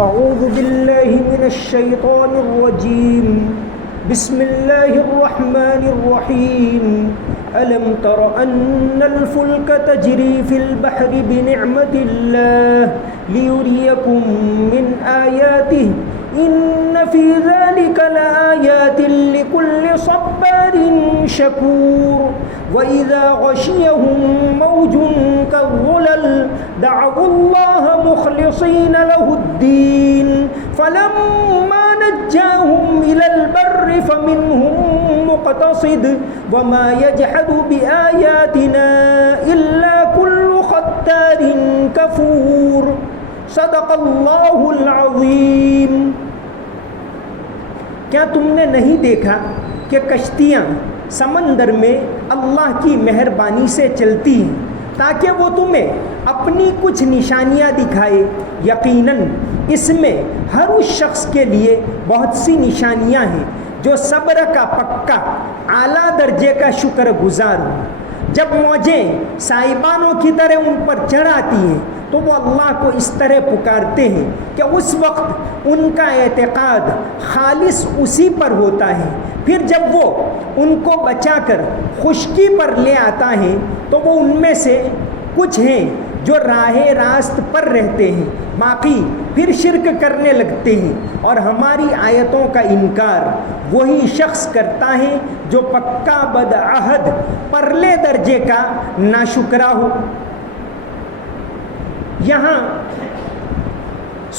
أعوذ بالله من الشيطان الرجيم بسم الله الرحمن الرحيم ألم تر أن الفلك تجري في البحر بنعمة الله ليريكم من آياته إن في ذلك لآيات لكل صبار شكور وإذا غشيهم موج كالظلل دعوا الله مخلصين له الدين فلما نجاهم إلى البر فمنهم مقتصد وما يجحد بآياتنا إلا كل ختار كفور صدق اللہ العظیم۔ کیا تم نے نہیں دیکھا کہ کشتیاں سمندر میں اللہ کی مہربانی سے چلتی ہیں تاکہ وہ تمہیں اپنی کچھ نشانیاں دکھائے؟ یقیناً اس میں ہر اس شخص کے لیے بہت سی نشانیاں ہیں جو صبر کا پکا اعلیٰ درجے کا شکر گزار ہو۔ جب موجیں سائبانوں کی طرح ان پر چڑھ آتی ہیں تو وہ اللہ کو اس طرح پکارتے ہیں کہ اس وقت ان کا اعتقاد خالص اسی پر ہوتا ہے۔ پھر جب وہ ان کو بچا کر خشکی پر لے آتا ہے تو وہ ان میں سے کچھ ہیں جو راہ راست پر رہتے ہیں، باقی پھر شرک کرنے لگتے ہیں، اور ہماری آیتوں کا انکار وہی شخص کرتا ہے جو پکا بدعہد پرلے درجے کا ناشکرا ہو۔ یہاں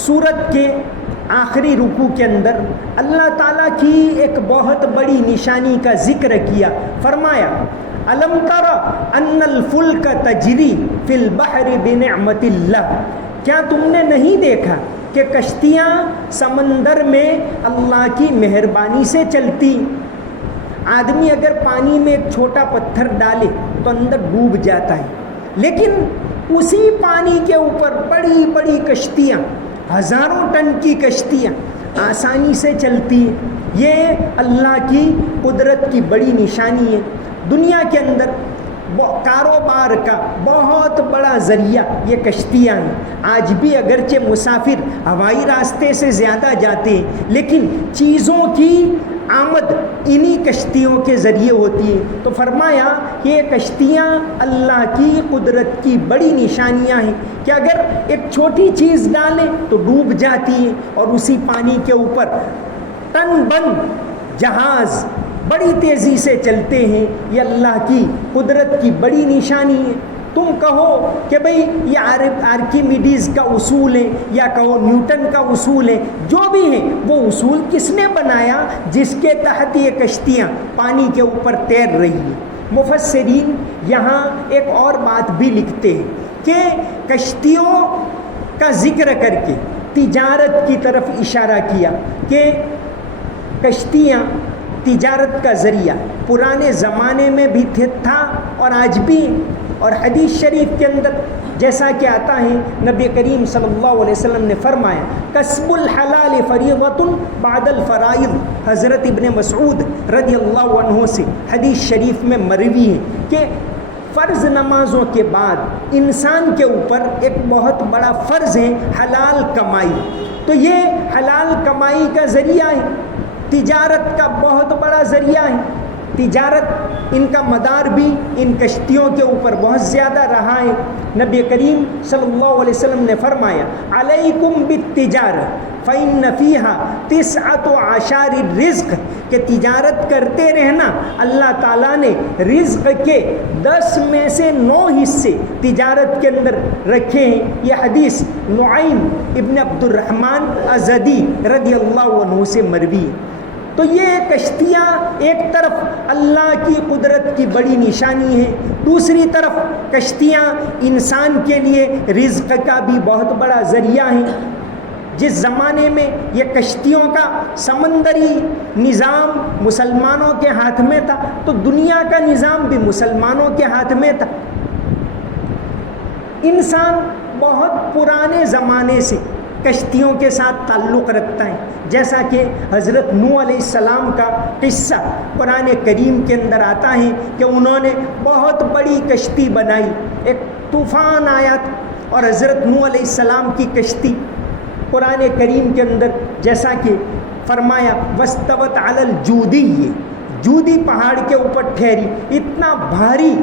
سورت کے آخری رکوع کے اندر اللہ تعالیٰ کی ایک بہت بڑی نشانی کا ذکر کیا، فرمایا الم تر ان الفلک تجری فی البحر بنعمت اللہ، کیا تم نے نہیں دیکھا کہ کشتیاں سمندر میں اللہ کی مہربانی سے چلتی؟ آدمی اگر پانی میں ایک چھوٹا پتھر ڈالے تو اندر ڈوب جاتا ہے، لیکن اسی پانی کے اوپر بڑی بڑی کشتیاں، ہزاروں ٹن کی کشتیاں آسانی سے چلتی ہیں۔ یہ اللہ کی قدرت کی بڑی نشانی ہے۔ دنیا کے اندر کاروبار کا بہت بڑا ذریعہ یہ کشتیاں ہیں۔ آج بھی اگرچہ مسافر ہوائی راستے سے زیادہ جاتے ہیں، لیکن چیزوں کی آمد انہی کشتیوں کے ذریعے ہوتی ہے۔ تو فرمایا کہ یہ کشتیاں اللہ کی قدرت کی بڑی نشانیاں ہیں کہ اگر ایک چھوٹی چیز ڈالیں تو ڈوب جاتی ہے، اور اسی پانی کے اوپر ٹن بن جہاز بڑی تیزی سے چلتے ہیں۔ یہ اللہ کی قدرت کی بڑی نشانی ہے۔ تم کہو کہ بھئی یہ آرکیمیڈیز کا اصول ہے یا کہو نیوٹن کا اصول ہے، جو بھی ہیں وہ اصول کس نے بنایا جس کے تحت یہ کشتیاں پانی کے اوپر تیر رہی ہیں؟ مفسرین یہاں ایک اور بات بھی لکھتے ہیں کہ کشتیوں کا ذکر کر کے تجارت کی طرف اشارہ کیا کہ کشتیاں تجارت کا ذریعہ پرانے زمانے میں بھی تھا اور آج بھی۔ اور حدیث شریف کے اندر جیسا کہ آتا ہے، نبی کریم صلی اللہ علیہ وسلم نے فرمایا کسب الحلال فریضۃ بعد الفرائض۔ حضرت ابن مسعود رضی اللہ عنہ سے حدیث شریف میں مروی ہے کہ فرض نمازوں کے بعد انسان کے اوپر ایک بہت بڑا فرض ہے حلال کمائی۔ تو یہ حلال کمائی کا ذریعہ ہے، تجارت کا بہت بڑا ذریعہ ہے۔ تجارت ان کا مدار بھی ان کشتیوں کے اوپر بہت زیادہ رہا ہے۔ نبی کریم صلی اللہ علیہ وسلم نے فرمایا علیکم بالتجارۃ فإن فیہا 9 اعشار الرزق، کہ تجارت کرتے رہنا۔ اللہ تعالیٰ نے رزق کے 10 میں سے 9 حصے تجارت کے اندر رکھے ہیں۔ یہ حدیث نعیم ابن عبد الرحمن ازدی رضی اللہ عنہ سے مروی ہے۔ تو یہ کشتیاں ایک طرف اللہ کی قدرت کی بڑی نشانی ہے، دوسری طرف کشتیاں انسان کے لیے رزق کا بھی بہت بڑا ذریعہ ہیں۔ جس زمانے میں یہ کشتیوں کا سمندری نظام مسلمانوں کے ہاتھ میں تھا تو دنیا کا نظام بھی مسلمانوں کے ہاتھ میں تھا۔ انسان بہت پرانے زمانے سے کشتیوں کے ساتھ تعلق رکھتا ہے، جیسا کہ حضرت نوح علیہ السلام کا قصہ قرآن کریم کے اندر آتا ہے کہ انہوں نے بہت بڑی کشتی بنائی، ایک طوفان آیا تھا اور حضرت نوح علیہ السلام کی کشتی قرآن کریم کے اندر جیسا کہ فرمایا وَاسْتَوَتْ عَلَى الْجُودِيِّ، جودی پہاڑ کے اوپر ٹھہری، اتنا بھاری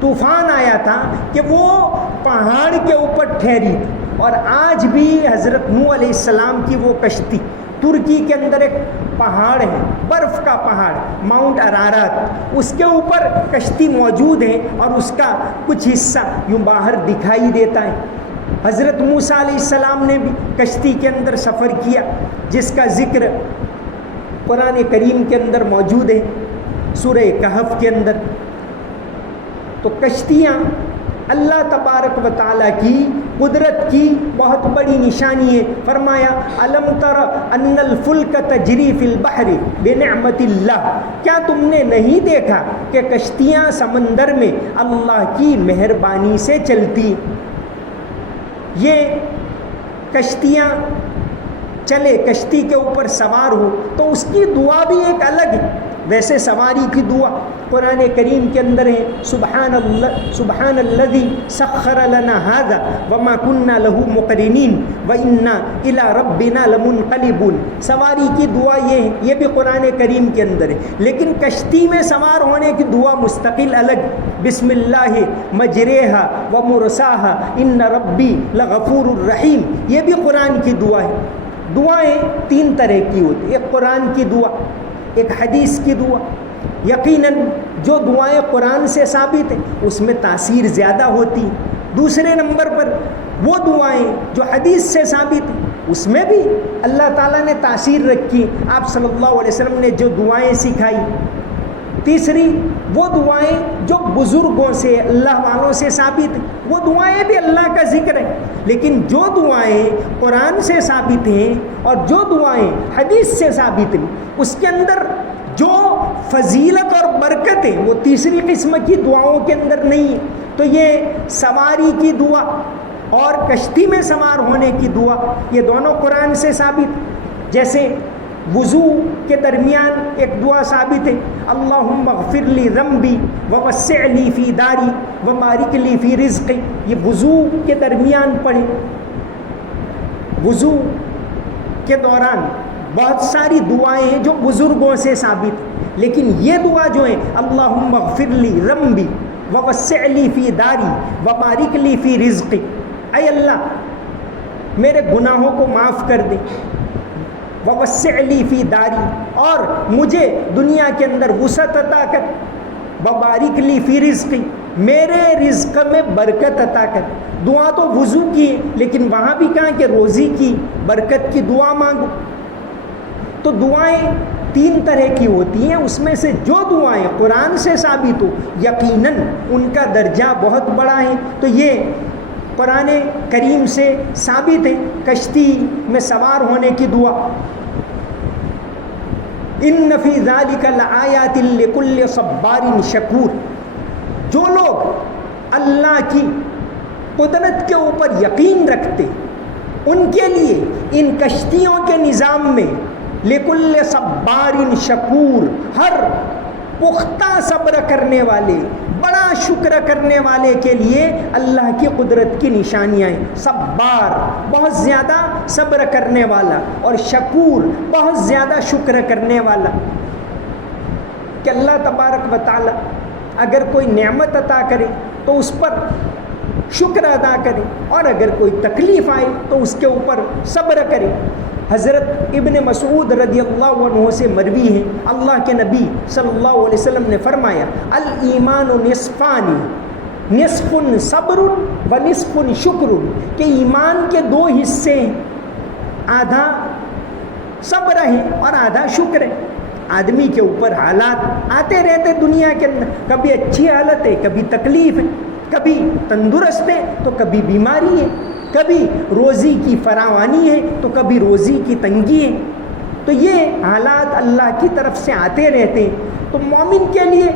طوفان آیا تھا کہ وہ پہاڑ کے اوپر ٹھہری. اور آج بھی حضرت نوح علیہ السلام کی وہ کشتی، ترکی کے اندر ایک پہاڑ ہے، برف کا پہاڑ ماؤنٹ ارارات، اس کے اوپر کشتی موجود ہے اور اس کا کچھ حصہ یوں باہر دکھائی دیتا ہے. حضرت موسیٰ علیہ السلام نے بھی کشتی کے اندر سفر کیا، جس کا ذکر قرآن کریم کے اندر موجود ہے سورہ کہف کے اندر. تو کشتیاں اللہ تبارک و تعالیٰ کی قدرت کی بہت بڑی نشانی ہے. فرمایا الم تر ان الفلک تجری فی البحر بنعمت اللہ، کیا تم نے نہیں دیکھا کہ کشتیاں سمندر میں اللہ کی مہربانی سے چلتی. یہ کشتیاں چلے، کشتی کے اوپر سوار ہو تو اس کی دعا بھی ایک الگ ہے. ویسے سواری کی دعا قرآن کریم کے اندر ہے، سبحان الذی سخر لنا ھذا وما كنا له مقرنین وانا الی ربنا لمنقلبون. سواری کی دعا یہ ہے، یہ بھی قرآن کریم کے اندر ہے. لیکن کشتی میں سوار ہونے کی دعا مستقل الگ، بسم اللہ مجریہا ومرساہا ان ربی لغفور الرحیم، یہ بھی قرآن کی دعا ہے. دعائیں تین طرح کی ہوتی، ایک قرآن کی دعا، ایک حدیث کی دعا. یقیناً جو دعائیں قرآن سے ثابت ہیں اس میں تاثیر زیادہ ہوتی. دوسرے نمبر پر وہ دعائیں جو حدیث سے ثابت ہیں اس میں بھی اللہ تعالیٰ نے تاثیر رکھی، آپ صلی اللہ علیہ وسلم نے جو دعائیں سکھائی. تیسری وہ دعائیں جو بزرگوں سے، اللہ والوں سے ثابت ہیں، وہ دعائیں بھی اللہ کا ذکر ہے. لیکن جو دعائیں قرآن سے ثابت ہیں اور جو دعائیں حدیث سے ثابت ہیں اس کے اندر جو فضیلت اور برکت ہے وہ تیسری قسم کی دعاؤں کے اندر نہیں ہے. تو یہ سواری کی دعا اور کشتی میں سوار ہونے کی دعا یہ دونوں قرآن سے ثابت. جیسے وضو کے درمیان ایک دعا ثابت ہے، اللہم اغفر لی ذنبی ووسع لی فی داری وبارک لی فی رزقی. یہ وضو کے درمیان پڑھے. وضو کے دوران بہت ساری دعائیں ہیں جو بزرگوں سے ثابت ہیں، لیکن یہ دعا جو ہے اللہم اغفر لی ذنبی ووسع لی فی داری وبارک لی فی رزقی، اے اللہ میرے گناہوں کو معاف کر دے، ووسع لی فی داری اور مجھے دنیا کے اندر وسعت عطا کر، وبارک لی فی رزقی میرے رزق میں برکت عطا کر. دعا تو وضو کی لیکن وہاں بھی کہا کہ روزی کی برکت کی دعا مانگو. تو دعائیں تین طرح کی ہوتی ہیں، اس میں سے جو دعائیں قرآن سے ثابت ہو یقیناً ان کا درجہ بہت بڑا ہے. تو یہ قرآن کریم سے ثابت ہے. کشتی میں سوار ہونے کی دعا، ان فی ذلک لآیات لکل صبار شکور. جو لوگ اللہ کی قدرت کے اوپر یقین رکھتے ان کے لیے ان کشتیوں کے نظام میں لکل صبار شکور، ہر پختہ صبر کرنے والے، بڑا شکر کرنے والے کے لیے اللہ کی قدرت کی نشانیاں ہیں. صبار بہت زیادہ صبر کرنے والا، اور شکور بہت زیادہ شکر کرنے والا. کہ اللہ تبارک و تعالی اگر کوئی نعمت عطا کرے تو اس پر شکر ادا کرے، اور اگر کوئی تکلیف آئے تو اس کے اوپر صبر کرے. حضرت ابن مسعود رضی اللہ عنہ سے مروی ہے، اللہ کے نبی صلی اللہ علیہ وسلم نے فرمایا الایمان نصفان، نصف صبر و نصف شکر، کہ ایمان کے دو حصے ہیں، آدھا صبر ہے اور آدھا شکر ہے. آدمی کے اوپر حالات آتے رہتے دنیا کے اندر، کبھی اچھی حالت ہے، کبھی تکلیف ہے، کبھی تندرست ہے تو کبھی بیماری ہے، کبھی روزی کی فراوانی ہے تو کبھی روزی کی تنگی ہے. تو یہ حالات اللہ کی طرف سے آتے رہتے ہیں. تو مومن کے لیے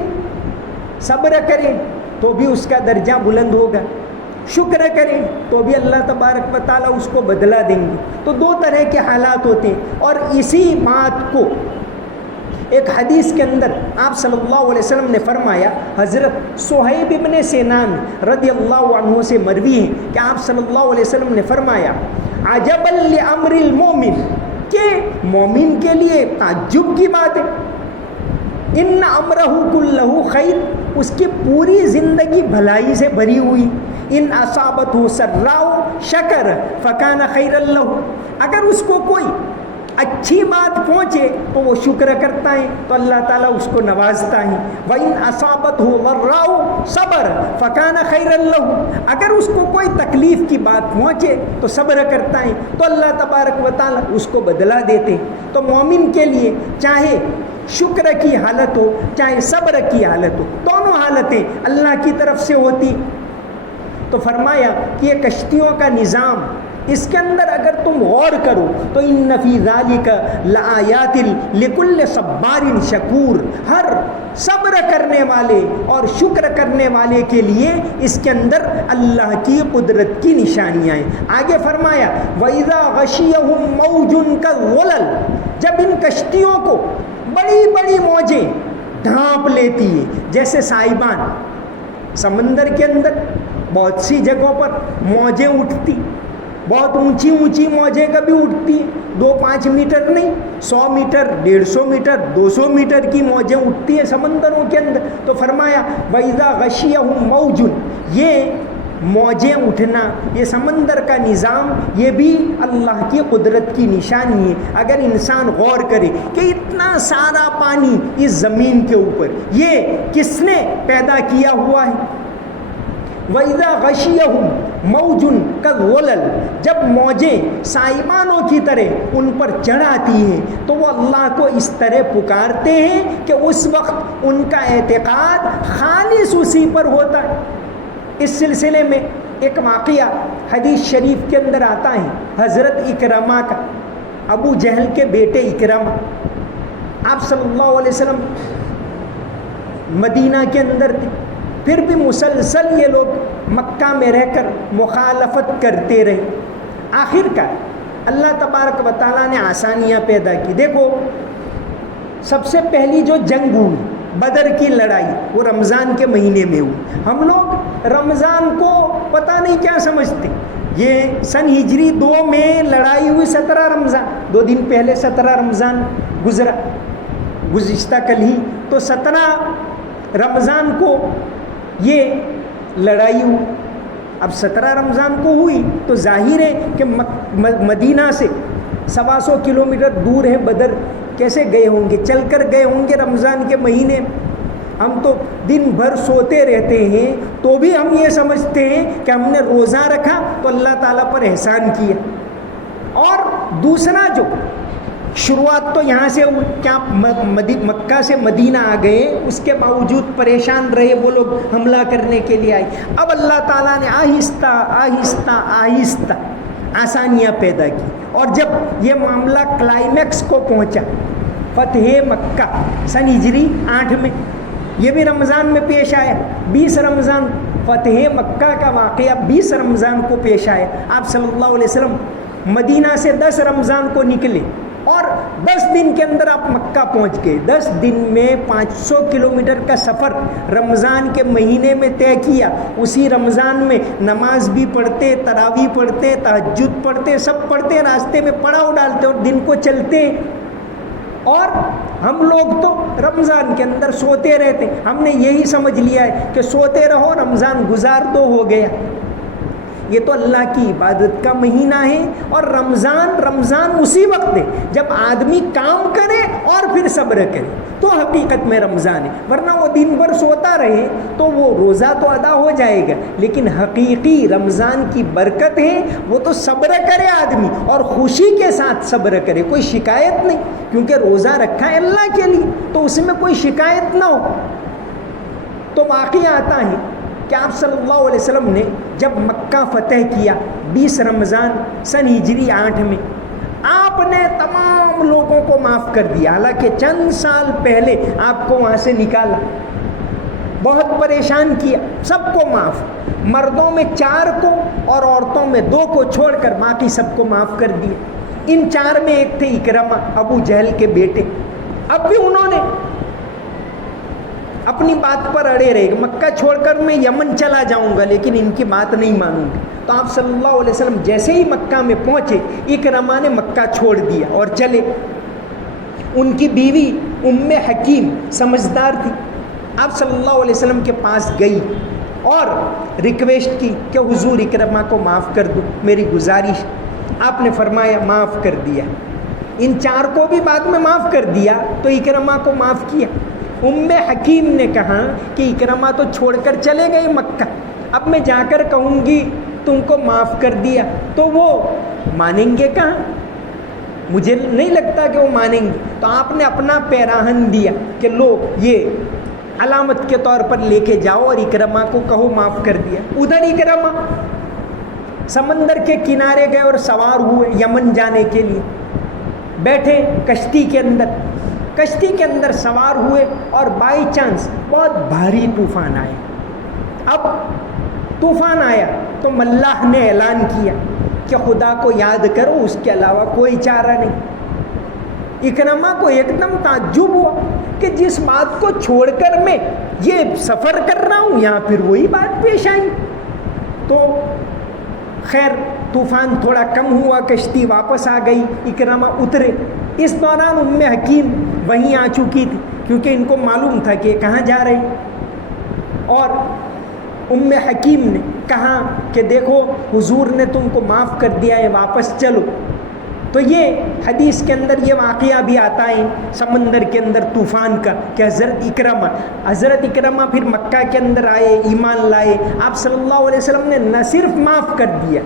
صبر کرے تو بھی اس کا درجہ بلند ہوگا، شکر کرے تو بھی اللہ تبارک و تعالیٰ اس کو بدلہ دیں گے. تو دو طرح کے حالات ہوتے ہیں. اور اسی بات کو ایک حدیث کے اندر آپ صلی اللہ علیہ وسلم نے فرمایا، حضرت صہیب ابن سنان رضی اللہ عنہ سے مروی ہے کہ آپ صلی اللہ علیہ وسلم نے فرمایا عجبا لامر المومن، کہ مومن کے لیے تعجب کی بات ہے، ان امرہ کلہ خیر، اس کی پوری زندگی بھلائی سے بھری ہوئی، ان اصابتہ سراء شکر فکان خیرا لہ، اگر اس کو کوئی اچھی بات پہنچے تو وہ شکر کرتا ہے تو اللہ تعالیٰ اس کو نوازتا ہے، وَإِنْ أَصَابَتْهُ ضَرَّاءُ صَبَرَ فَكَانَ خَيْرًا لَهُ، اگر اس کو کوئی تکلیف کی بات پہنچے تو صبر کرتا ہے تو اللہ تبارک و تعالیٰ اس کو بدلہ دیتے۔ تو مومن کے لیے چاہے شکر کی حالت ہو چاہے صبر کی حالت ہو، دونوں حالتیں اللہ کی طرف سے ہوتی۔ تو فرمایا کہ یہ کشتیوں کا نظام، اس کے اندر اگر تم غور کرو تو ان فی ذالک لآیات لکل صبار شکور، ہر صبر کرنے والے اور شکر کرنے والے کے لیے اس کے اندر اللہ کی قدرت کی نشانیاں ہیں۔ آگے فرمایا وَإِذَا غَشِيَهُم مَّوْجٌ كَالظُّلَلِ، جب ان کشتیوں کو بڑی بڑی موجیں ڈھانپ لیتی ہیں، جیسے سائبان، سمندر کے اندر بہت سی جگہوں پر موجیں اٹھتی، بہت اونچی اونچی موجیں کبھی اٹھتی ہیں، 2-5 میٹر نہیں، 100 میٹر 150 میٹر 200 میٹر کی موجیں اٹھتی ہیں سمندروں کے اندر۔ تو فرمایا وَإِذَا غَشِيَهُم مَّوْجٌ، یہ موجیں اٹھنا، یہ سمندر کا نظام، یہ بھی اللہ کی قدرت کی نشانی ہے۔ اگر انسان غور کرے کہ اتنا سارا پانی اس زمین کے اوپر یہ کس نے پیدا کیا ہوا ہے۔ وَإِذَا غَشِيَهُم مَّوْجٌ كَالظُّلَلِ، جب موجیں سائبانوں کی طرح ان پر چڑھ آتی ہیں تو وہ اللہ کو اس طرح پکارتے ہیں کہ اس وقت ان کا اعتقاد خالص اسی پر ہوتا ہے۔ اس سلسلے میں ایک واقعہ حدیث شریف کے اندر آتا ہے، حضرت اکرمہ کا، ابو جہل کے بیٹے اکرمہ، آپ صلی اللہ علیہ وسلم مدینہ کے اندر تھے، پھر بھی مسلسل یہ لوگ مکہ میں رہ کر مخالفت کرتے رہے۔ آخر کار اللہ تبارک و تعالیٰ نے آسانیاں پیدا کی۔ دیکھو سب سے پہلی جو جنگ ہوئی، بدر کی لڑائی، وہ رمضان کے مہینے میں ہوئی۔ ہم لوگ رمضان کو پتہ نہیں کیا سمجھتے، یہ سن ہجری 2 میں لڑائی ہوئی، 17 رمضان، 2 دن پہلے 17 رمضان گزرا، گزشتہ کل ہی، تو 17 رمضان کو یہ لڑائی ہوئی۔ اب 17 رمضان کو ہوئی تو ظاہر ہے کہ مدینہ سے 125 کلومیٹر دور ہے بدر، کیسے گئے ہوں گے؟ چل کر گئے ہوں گے رمضان کے مہینے۔ ہم تو دن بھر سوتے رہتے ہیں تو بھی ہم یہ سمجھتے ہیں کہ ہم نے روزہ رکھا تو اللہ تعالیٰ پر احسان کیا۔ اور دوسرا جو شروعات تو یہاں سے کیا مکہ سے مدینہ آ گئے، اس کے باوجود پریشان رہے وہ لوگ، حملہ کرنے کے لیے آئے۔ اب اللہ تعالیٰ نے آہستہ آہستہ آہستہ آسانیاں پیدا کی، اور جب یہ معاملہ کلائمیکس کو پہنچا، فتح مکہ سن ہجری 8 میں، یہ بھی رمضان میں پیش آیا، 20 رمضان فتح مکہ کا واقعہ 20 رمضان کو پیش آیا۔ آپ صلی اللہ علیہ وسلم مدینہ سے 10 رمضان کو نکلے اور 10 دن کے اندر آپ مکہ پہنچ گئے۔ 10 دن میں 500 کلومیٹر کا سفر رمضان کے مہینے میں طے کیا۔ اسی رمضان میں نماز بھی پڑھتے، تراویح پڑھتے، تہجد پڑھتے، سب پڑھتے، راستے میں پڑاؤ ڈالتے اور دن کو چلتے۔ اور ہم لوگ تو رمضان کے اندر سوتے رہتے، ہم نے یہی سمجھ لیا ہے کہ سوتے رہو، رمضان گزار دو، ہو گیا۔ یہ تو اللہ کی عبادت کا مہینہ ہے، اور رمضان اسی وقت ہے جب آدمی کام کرے اور پھر صبر کرے تو حقیقت میں رمضان ہے، ورنہ وہ دن بھر سوتا رہے تو وہ روزہ تو ادا ہو جائے گا، لیکن حقیقی رمضان کی برکت ہے وہ تو صبر کرے آدمی، اور خوشی کے ساتھ صبر کرے، کوئی شکایت نہیں، کیونکہ روزہ رکھا ہے اللہ کے لیے تو اس میں کوئی شکایت نہ ہو۔ تو واقعہ آتا ہے کہ آپ صلی اللہ علیہ وسلم نے جب مکہ فتح کیا 20 رمضان سن ہجری 8 میں، آپ نے تمام لوگوں کو معاف کر دیا، حالانکہ چند سال پہلے آپ کو وہاں سے نکالا، بہت پریشان کیا، سب کو معاف، مردوں میں 4 کو اور عورتوں میں 2 کو چھوڑ کر باقی سب کو معاف کر دیا۔ ان 4 میں ایک تھے اکرمہ، ابو جہل کے بیٹے۔ اب بھی انہوں نے اپنی بات پر اڑے رہے، مکہ چھوڑ کر میں یمن چلا جاؤں گا لیکن ان کی بات نہیں مانوں گا۔ تو تو آپ صلی اللہ علیہ وسلم جیسے ہی مکہ میں پہنچے اکرمہ نے مکہ چھوڑ دیا اور چلے. ان کی بیوی حکیم سمجھدار تھی، آپ صلی اللہ علیہ وسلم کے پاس گئی اور ریکویسٹ کی کہ حضور اکرمہ کو معاف کر دو، میری گزارش. آپ نے فرمایا معاف کر دیا. ان 4 کو بھی بعد میں معاف کر دیا تو اکرمہ کو معاف کیا. حکیم نے کہا کہ اکرمہ تو چھوڑ کر چلے گئے مکہ، اب میں جا کر کہوں گی تم کو معاف کر دیا تو وہ مانیں گے کہاں؟ مجھے نہیں لگتا کہ وہ مانیں گے. تو آپ نے اپنا پیراہن دیا کہ لو یہ علامت کے طور پر لے کے جاؤ اور اکرمہ کو کہو معاف کر دیا. ادھر اکرمہ سمندر کے کنارے گئے اور سوار ہوئے یمن جانے کے لیے. بیٹھے کشتی کے اندر سوار ہوئے اور بائی چانس بہت بھاری طوفان آئے. اب طوفان آیا تو اللہ نے اعلان کیا کہ خدا کو یاد کرو، اس کے علاوہ کوئی چارہ نہیں. اکرمہ کو ایک دم تعجب ہوا کہ جس بات کو چھوڑ کر میں یہ سفر کر رہا ہوں یہاں پھر وہی بات پیش آئی. تو خیر طوفان تھوڑا کم ہوا، کشتی واپس آ گئی، اکرمہ اترے. اس دوران حکیم وہیں آ چکی تھی کیونکہ ان کو معلوم تھا کہ کہاں جا رہی. اور حکیم نے کہا کہ دیکھو حضور نے تم کو معاف کر دیا ہے، واپس چلو. تو یہ حدیث کے اندر یہ واقعہ بھی آتا ہے سمندر کے اندر طوفان کا کہ حضرت اکرمہ پھر مکہ کے اندر آئے، ایمان لائے. آپ صلی اللہ علیہ وسلم نے نہ صرف معاف کر دیا،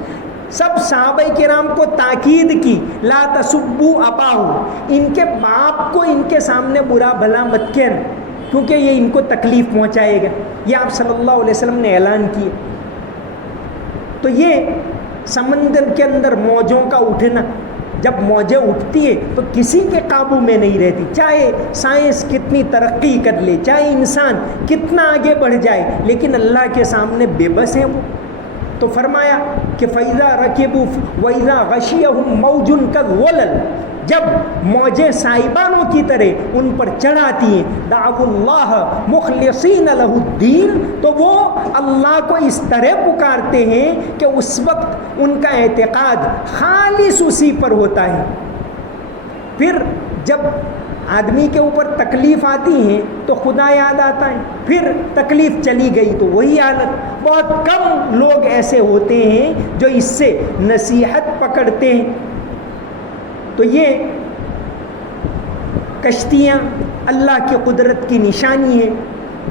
سب صحابہ کرام کو تاکید کی لا تسبوا اباہ، ان کے باپ کو ان کے سامنے برا بھلا مت کہنا کیونکہ یہ ان کو تکلیف پہنچائے گا. یہ آپ صلی اللہ علیہ وسلم نے اعلان کیا. تو یہ سمندر کے اندر موجوں کا اٹھنا، جب موجیں اٹھتی ہے تو کسی کے قابو میں نہیں رہتی، چاہے سائنس کتنی ترقی کر لے، چاہے انسان کتنا آگے بڑھ جائے، لیکن اللہ کے سامنے بے بس ہیں وہ. تو فرمایا کہ فَإِذَا رَكِبُوا وَإِذَا غَشِيَهُمْ مَوْجٌ كَالظُّلَلِ، جب موجیں سائبانوں کی طرح ان پر چڑھاتی ہیں، دعوا اللہ مخلصین لہ الدین، تو وہ اللہ کو اس طرح پکارتے ہیں کہ اس وقت ان کا اعتقاد خالص اسی پر ہوتا ہے. پھر جب آدمی کے اوپر تکلیف آتی ہیں تو خدا یاد آتا ہے، پھر تکلیف چلی گئی تو وہی حالت. بہت کم لوگ ایسے ہوتے ہیں جو اس سے نصیحت پکڑتے ہیں. تو یہ کشتیاں اللہ کی قدرت کی نشانی ہے.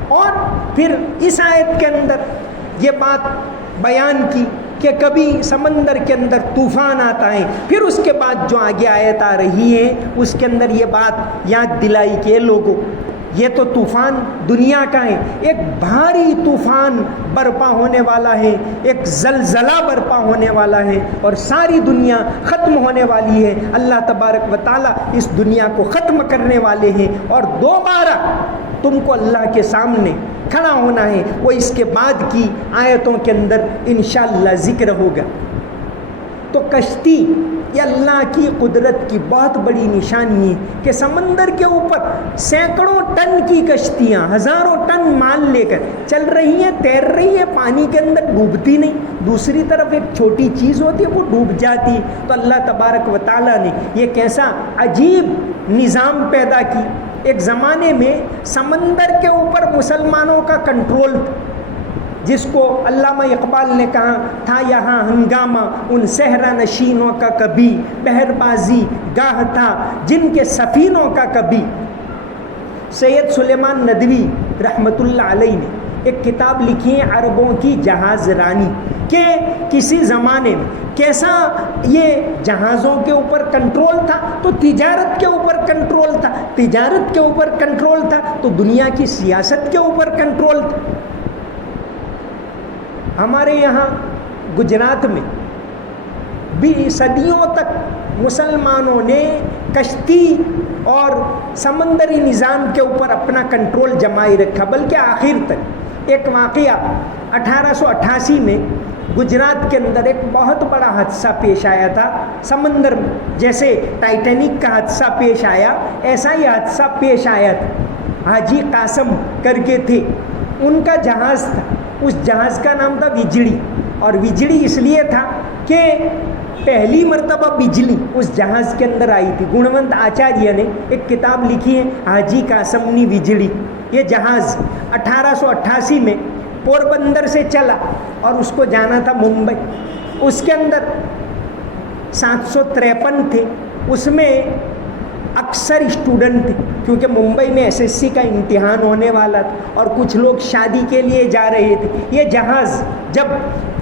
اور پھر اس آیت کے اندر یہ بات بیان کی کہ کبھی سمندر کے اندر طوفان آتا ہے، پھر اس کے بعد جو آگے آیت آ رہی ہے اس کے اندر یہ بات یاد دلائی کہ لوگوں یہ تو طوفان دنیا کا ہے، ایک بھاری طوفان برپا ہونے والا ہے، ایک زلزلہ برپا ہونے والا ہے اور ساری دنیا ختم ہونے والی ہے. اللہ تبارک و تعالیٰ اس دنیا کو ختم کرنے والے ہیں اور دوبارہ تم کو اللہ کے سامنے کھڑا ہونا ہے. وہ اس کے بعد کی آیتوں کے اندر انشاءاللہ ذکر ہوگا. تو کشتی یہ اللہ کی قدرت کی بہت بڑی نشانی ہے کہ سمندر کے اوپر سینکڑوں ٹن کی کشتیاں ہزاروں ٹن مال لے کر چل رہی ہیں، تیر رہی ہیں، پانی کے اندر ڈوبتی نہیں. دوسری طرف ایک چھوٹی چیز ہوتی ہے وہ ڈوب جاتی ہے. تو اللہ تبارک و تعالیٰ نے یہ کیسا عجیب نظام پیدا کی. ایک زمانے میں سمندر کے اوپر مسلمانوں کا کنٹرول تھا، جس کو علامہ اقبال نے کہا تھا یہاں ہنگامہ ان صحرا نشینوں کا کبھی، بحر بازی گاہ تھا جن کے سفینوں کا کبھی. سید سلیمان ندوی رحمۃ اللہ علیہ نے ایک کتاب لکھی ہے عربوں کی جہاز رانی، کہ کسی زمانے میں کیسا یہ جہازوں کے اوپر کنٹرول تھا تو تجارت کے اوپر کنٹرول تھا، تجارت کے اوپر کنٹرول تھا تو دنیا کی سیاست کے اوپر کنٹرول تھا. ہمارے یہاں گجرات میں بھی صدیوں تک مسلمانوں نے کشتی اور سمندری نظام کے اوپر اپنا کنٹرول جمائے رکھا، بلکہ آخر تک. ایک واقعہ 1888 میں گجرات کے اندر ایک بہت بڑا حادثہ پیش آیا تھا سمندر میں. جیسے ٹائٹینک کا حادثہ پیش آیا ایسا ہی حادثہ پیش آیا تھا. حاجی قاسم کر کے تھے، ان کا جہاز تھا، اس جہاز کا نام تھا وجڑی، اور وجڑی اس لیے تھا کہ پہلی مرتبہ بجلی اس جہاز کے اندر آئی تھی. گنونت آچاریہ نے ایک کتاب لکھی ہے حاجی قاسمنی وجڑی. یہ جہاز 1888 میں پوربندر سے چلا اور اس کو جانا تھا ممبئی. اس کے اندر 753 تھے. اس میں اکثر اسٹوڈنٹ تھے کیونکہ ممبئی میں SSC کا امتحان ہونے والا تھا اور کچھ لوگ شادی کے لیے جا رہے تھے. یہ جہاز جب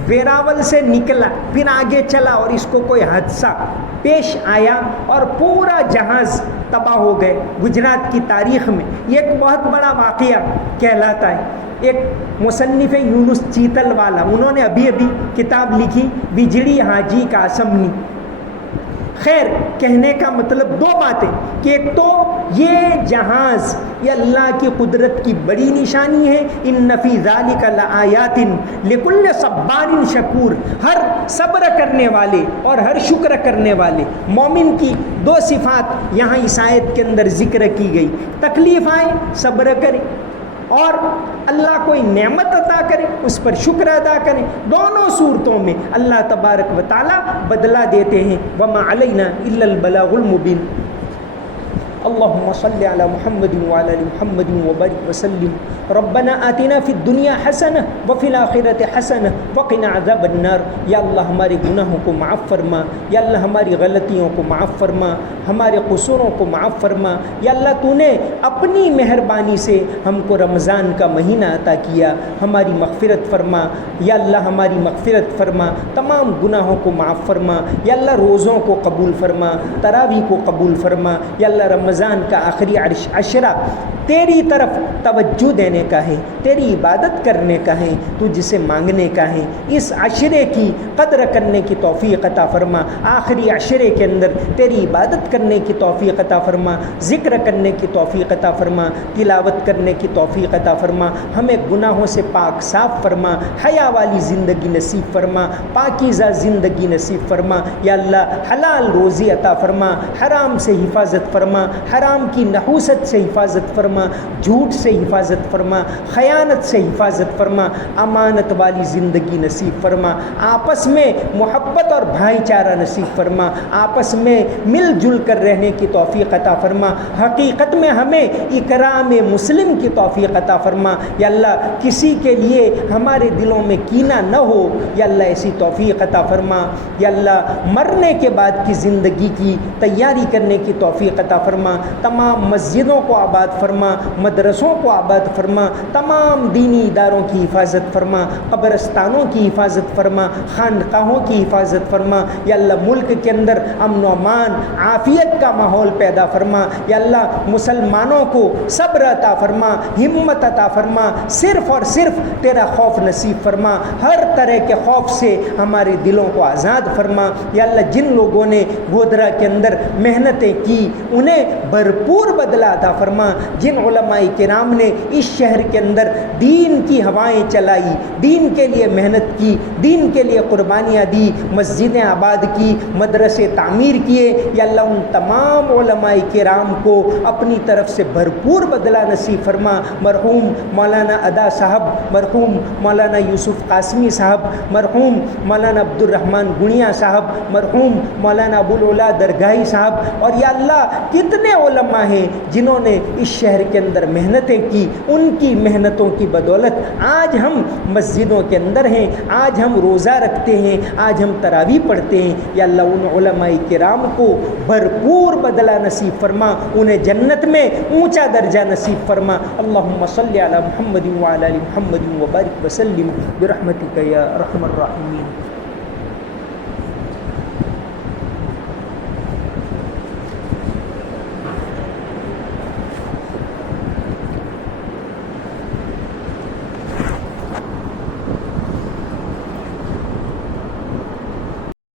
ویراول سے نکلا پھر آگے چلا اور اس کو کوئی حادثہ پیش آیا اور پورا جہاز تباہ ہو گئے. گجرات کی تاریخ میں یہ ایک بہت بڑا واقعہ کہلاتا ہے. ایک مصنف یونس چیتل والا, انہوں نے ابھی کتاب لکھی بجڑی حاجی قاسمنی. خیر, کہنے کا مطلب دو باتیں کہ ایک تو یہ جہاز یہ اللہ کی قدرت کی بڑی نشانی ہے. ان فی ذالک لآیات لکل صبار شکور. ہر صبر کرنے والے اور ہر شکر کرنے والے مومن کی دو صفات یہاں اس آیت کے اندر ذکر کی گئی. تکلیف آئے صبر کرے اور اللہ کوئی نعمت عطا کرے اس پر شکر ادا کریں. دونوں صورتوں میں اللہ تبارک و تعالی بدلہ دیتے ہیں. وما علینا الا البلاغ المبین. اللهم صل على محمد وعلى ال محمد وبارك وسلم. ربنا آتنا في الدنيا حسنة وفي الآخرة حسنة وقنا عذاب النار. یا اللہ ہمارے گناہوں کو معاف فرما, یا اللہ ہماری غلطیوں کو معاف فرما, ہمارے قصوروں کو معاف فرما. یا اللہ تو نے اپنی مہربانی سے ہم کو رمضان کا مہینہ عطا کیا, ہماری مغفرت فرما. یا اللہ ہماری مغفرت فرما, تمام گناہوں کو معاف فرما. یا اللہ روزوں کو قبول فرما, تراویح کو قبول فرما. یا اللہ رمضان کا آخری عشرہ تیری طرف توجہ دینے کا ہے, تیری عبادت کرنے کا ہے, تجھ سے مانگنے کا ہے. اس عشرے کی قدر کرنے کی توفیق عطا فرما. آخری عشرے کے اندر تیری عبادت کرنے کی توفیق عطا فرما, ذکر کرنے کی توفیق عطا فرما, تلاوت کرنے کی توفیق عطا فرما. ہمیں گناہوں سے پاک صاف فرما, حیا والی زندگی نصیب فرما, پاکیزہ زندگی نصیب فرما. یا اللہ حلال روزی عطا فرما, حرام سے حفاظت فرما, حرام کی نحوست سے حفاظت فرما, جھوٹ سے حفاظت فرما, خیانت سے حفاظت فرما, امانت والی زندگی نصیب فرما. آپس میں محبت اور بھائی چارہ نصیب فرما, آپس میں مل جل کر رہنے کی توفیق عطا فرما. حقیقت میں ہمیں اکرام مسلم کی توفیق عطا فرما. یا اللہ کسی کے لیے ہمارے دلوں میں کینہ نہ ہو, یا اللہ ایسی توفیق عطا فرما. یا اللہ مرنے کے بعد کی زندگی کی تیاری کرنے کی توفیق عطا فرما. تمام مسجدوں کو آباد فرما, مدرسوں کو آباد فرما, تمام دینی اداروں کی حفاظت فرما, قبرستانوں کی حفاظت فرما, خانقاہوں کی حفاظت فرما. یا اللہ ملک کے اندر امن و امان عافیت کا ماحول پیدا فرما. یا اللہ مسلمانوں کو صبر عطا فرما, ہمت عطا فرما, صرف اور صرف تیرا خوف نصیب فرما. ہر طرح کے خوف سے ہمارے دلوں کو آزاد فرما. یا اللہ جن لوگوں نے گودرا کے اندر محنتیں کی انہیں بھرپور بدلہ عطا فرما. جن علماء کرام نے اس شہر کے اندر دین کی ہوائیں چلائی, دین کے لیے محنت کی, دین کے لیے قربانیاں دی, مسجدیں آباد کی, مدرسے تعمیر کیے, یا اللہ ان تمام علماء کرام کو اپنی طرف سے بھرپور بدلہ نصیب فرما. مرحوم مولانا ادا صاحب, مرحوم مولانا یوسف قاسمی صاحب, مرحوم مولانا عبد الرحمن گنیا صاحب, مرحوم مولانا ابو العلا درگاہی صاحب, اور یا اللہ کتنے علماء ہیں جنہوں نے اس شہر کے اندر محنتیں کی. ان کی محنتوں کی بدولت آج ہم مسجدوں کے اندر ہیں, آج ہم روزہ رکھتے ہیں, آج ہم تراویح پڑھتے ہیں. یا اللہ ان علماء کرام کو بھرپور بدلہ نصیب فرما, انہیں جنت میں اونچا درجہ نصیب فرما. اللہم صلی علی محمد وعلی آل محمد وبارک وسلم برحمتک یا ارحم الراحمین.